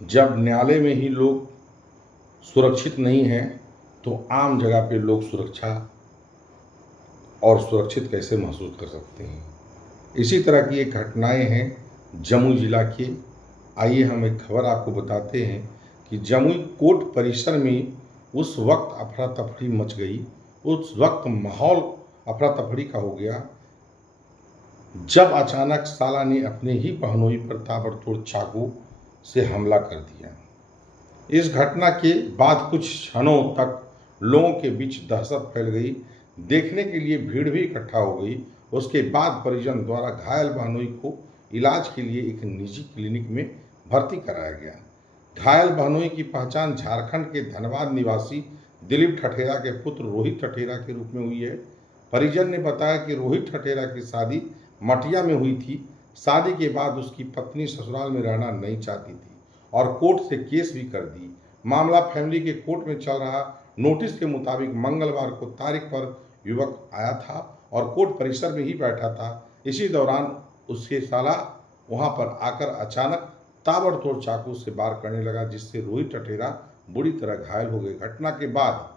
जब न्यायालय में ही लोग सुरक्षित नहीं हैं तो आम जगह पे लोग सुरक्षा और सुरक्षित कैसे महसूस कर सकते हैं। इसी तरह की एक घटनाएं हैं जमुई जिला की। आइए हम एक खबर आपको बताते हैं कि जमुई कोर्ट परिसर में उस वक्त अफरा तफरी मच गई, उस वक्त माहौल अफरा तफरी का हो गया जब अचानक साला ने अपने ही बहनोई पर ताबड़तोड़ चाकू से हमला कर दिया। इस घटना के बाद कुछ क्षणों तक लोगों के बीच दहशत फैल गई। देखने के लिए भीड़ भी इकट्ठा हो गई। उसके बाद परिजन द्वारा घायल बहनोई को इलाज के लिए एक निजी क्लिनिक में भर्ती कराया गया। घायल बहनोई की पहचान झारखंड के धनबाद निवासी दिलीप ठठेरा के पुत्र रोहित ठठेरा के रूप में हुई है। परिजन ने बताया कि रोहित ठठेरा की शादी मटिया में हुई थी। शादी के बाद उसकी पत्नी ससुराल में रहना नहीं चाहती थी और कोर्ट से केस भी कर दी। मामला फैमिली के कोर्ट में चल रहा। नोटिस के मुताबिक मंगलवार को तारीख पर युवक आया था और कोर्ट परिसर में ही बैठा था। इसी दौरान उसके साला वहां पर आकर अचानक ताबड़तोड़ चाकू से वार करने लगा, जिससे रोहित ठठेरा बुरी तरह घायल हो गए। घटना के बाद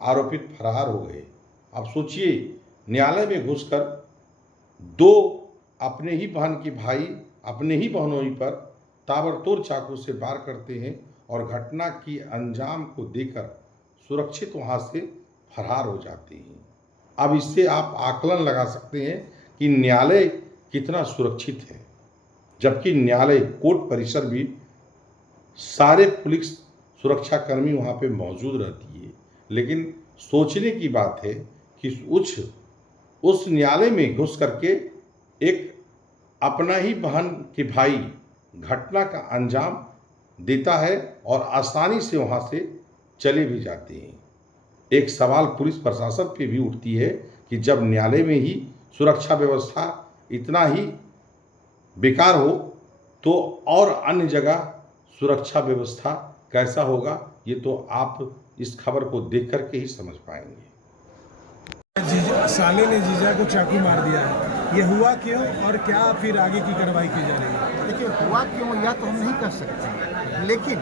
आरोपित फरार हो गए। अब सोचिए, न्यायालय में घुसकर दो अपने ही बहन के भाई अपने ही बहनोई पर ताबड़तोड़ चाकू से वार करते हैं और घटना की अंजाम को देकर सुरक्षित वहां से फरार हो जाते हैं। अब इससे आप आकलन लगा सकते हैं कि न्यायालय कितना सुरक्षित है, जबकि न्यायालय कोर्ट परिसर भी सारे पुलिस सुरक्षाकर्मी वहां पे मौजूद रहती है। लेकिन सोचने की बात है कि उस न्यायालय में घुस करके एक अपना ही बहन के भाई घटना का अंजाम देता है और आसानी से वहां से चले भी जाते हैं। एक सवाल पुलिस प्रशासन पे भी उठती है कि जब न्यायालय में ही सुरक्षा व्यवस्था इतना ही बेकार हो तो और अन्य जगह सुरक्षा व्यवस्था कैसा होगा, ये तो आप इस खबर को देख करके ही समझ पाएंगे। साले ने जीजा को चाकू मार दिया है, ये हुआ क्यों और क्या फिर आगे की कार्रवाई की जा रही है? देखिए, हुआ क्यों यह तो हम नहीं कर सकते, लेकिन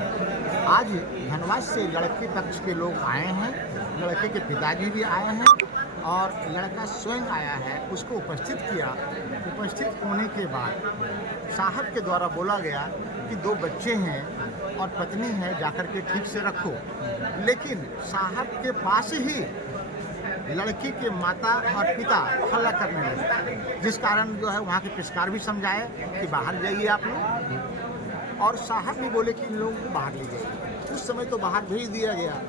आज धनबाद से लड़के पक्ष के लोग आए हैं, लड़के के पिताजी भी आए हैं और लड़का स्वयं आया है, उसको उपस्थित किया। उपस्थित होने के बाद साहब के द्वारा बोला गया कि 2 बच्चे हैं और पत्नी है, जाकर के ठीक से रखो। लेकिन साहब के पास ही लड़की के माता और पिता हल्ला करने लगे, जिस कारण जो है वहाँ के पेशकार भी समझाए कि बाहर जाइए आप लोग, और साहब भी बोले कि इन लोगों को बाहर ले जाइए। उस समय तो बाहर भेज दिया गया।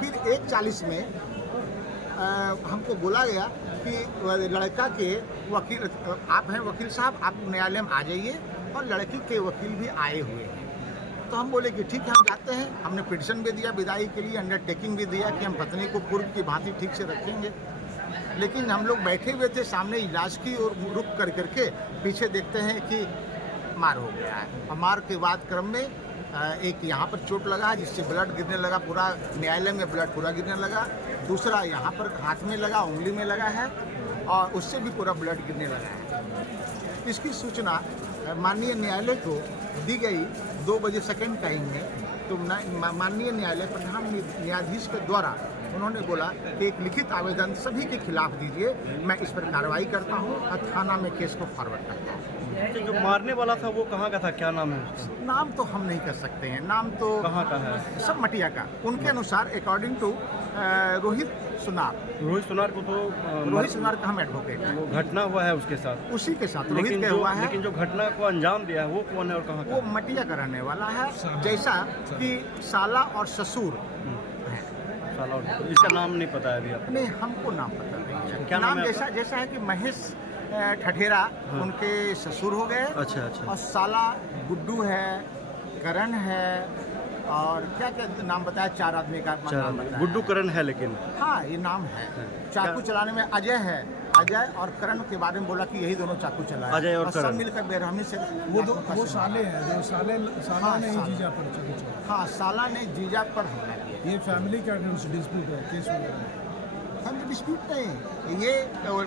फिर 1:40 में हमको बोला गया कि लड़का के वकील, आप हैं वकील साहब, आप न्यायालय में आ जाइए, और लड़की के वकील भी आए हुए हैं। तो हम बोले कि ठीक है, हम जाते हैं। हमने पिटीशन भी दिया विदाई के लिए, अंडरटेकिंग भी दिया कि हम पत्नी को पूर्व की भांति ठीक से रखेंगे। लेकिन हम लोग बैठे हुए थे सामने इलाज की और रुक कर करके पीछे देखते हैं कि मार हो गया है। मार के बाद क्रम में एक यहाँ पर चोट लगा जिससे ब्लड गिरने लगा, पूरा न्यायालय में ब्लड पूरा गिरने लगा। दूसरा यहाँ पर हाथ में लगा, उंगली में लगा है, और उससे भी पूरा ब्लड गिरने लगा है। इसकी सूचना माननीय न्यायालय को दी गई 2 बजे सेकेंड टाइम में। तो माननीय न्यायालय प्रधान न्यायाधीश के द्वारा उन्होंने बोला कि एक लिखित आवेदन सभी के खिलाफ दीजिए, मैं इस पर कार्रवाई करता हूं और थाना में केस को फॉरवर्ड करता हूं। तो जो मारने वाला था वो कहाँ का था, क्या नाम है उसका? नाम तो हम नहीं कर सकते हैं, नाम तो कहाँ का है? सब मटिया का। उनके अनुसार अकॉर्डिंग टू रोहित सुनार। रोहित सुनार को तो रोहित सुनार का हम एडवोकेट हैं। वो घटना हुआ है उसके साथ, उसी के साथ रोहित का हुआ है। लेकिन जो घटना को अंजाम दिया है वो कौन है और कहाँ का? वो मटिया का रहने वाला है, जैसा कि साला और ससुर है। साला और इसका नाम नहीं पता है अभी आपको? नहीं, हमको नाम पता नहीं है। क्या नाम है जैसा है कि महेश ठठेरा उनके ससुर हो गए। अच्छा अच्छा। और साला गुड्डू है, करण है, और क्या क्या नाम बताया, 4 आदमी का नाम बताया। गुड्डू करण है, लेकिन हाँ ये नाम है। चाकू चलाने में अजय है, अजय और करण के बारे में बोला कि यही दोनों चाकू चलाए, अजय और करण सब मिलकर बेरहमी से वो साले हैं, जो साला ने ही जीजा पर चाकू चलाया। हाँ, साला ने जीजा पर हमला किया। ये फैमिली का डिस्प्यूट है, केस वगैरह है। फैमिली डिस्प्यूट नहीं, ये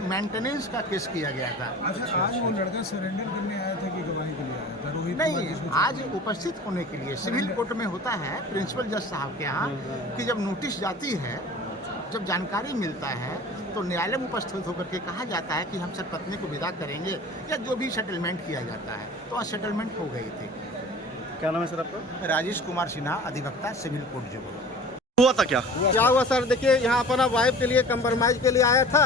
मेंटेनेंस का केस किया गया था। अच्छा, आज वो लड़का सरेंडर करने आया था कि गवाही के लिए आया था? रोहित नहीं, कुमार जिसको आज उपस्थित होने के लिए सिविल कोर्ट में होता है प्रिंसिपल जज साहब के यहाँ कि जब नोटिस जाती है, जब जानकारी मिलता है तो न्यायालय में उपस्थित होकर के कहा जाता है कि हम सर पत्नी को विदा करेंगे या जो भी सेटलमेंट किया जाता है, तो आज सेटलमेंट हो गई थी। क्या नाम है सर आपका? राजेश कुमार सिन्हा, अधिवक्ता, सिविल कोर्ट जो हुआ था क्या? क्या हुआ सर, देखिए यहाँ अपना वाइफ के लिए कंप्रोमाइज के लिए आया था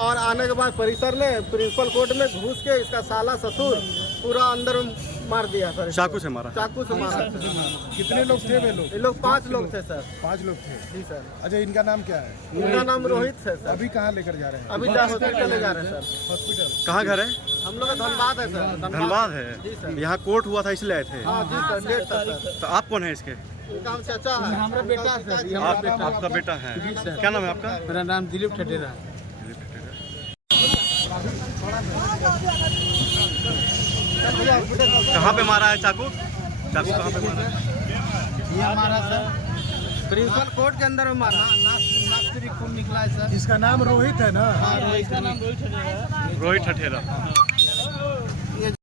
और आने के बाद परिसर में प्रिंसिपल कोर्ट में घुस के इसका साला ससुर पूरा अंदर मार दिया सर। चाकू से मारा? चाकू से मारा। कितने लोग थे वे लोग? ये लोग 5 लोग थे सर। 5 लोग थे। जी सर। अच्छा, इनका नाम क्या है? उनका नाम रोहित है सर। अभी कहाँ लेकर जा रहे हैं? अभी हॉस्पिटल ले जा रहे हैं सर। हॉस्पिटल। कहाँ घर है? हम लोग का धनबाद है सर। धनबाद जी है। सर। यहाँ कोर्ट हुआ था इसलिए आए थे? हाँ जी सर, डेट था सर। तो आप कौन है इसके? इनका हम चाचा है। हमारा बेटा है सर। आपका बेटा है? क्या नाम है आपका? मेरा नाम दिलीप ठटेरा। कहाँ पे मारा है चाकू? चाकू कहाँ पे मारा है? ये हमारा सर प्रिंसिपल कोर्ट के अंदर में मारा। नाक से भी खून निकला है सर। इसका नाम रोहित है ना? हाँ, रोहित का नाम रोहित ठटेरा है। रोहित ठठेरा।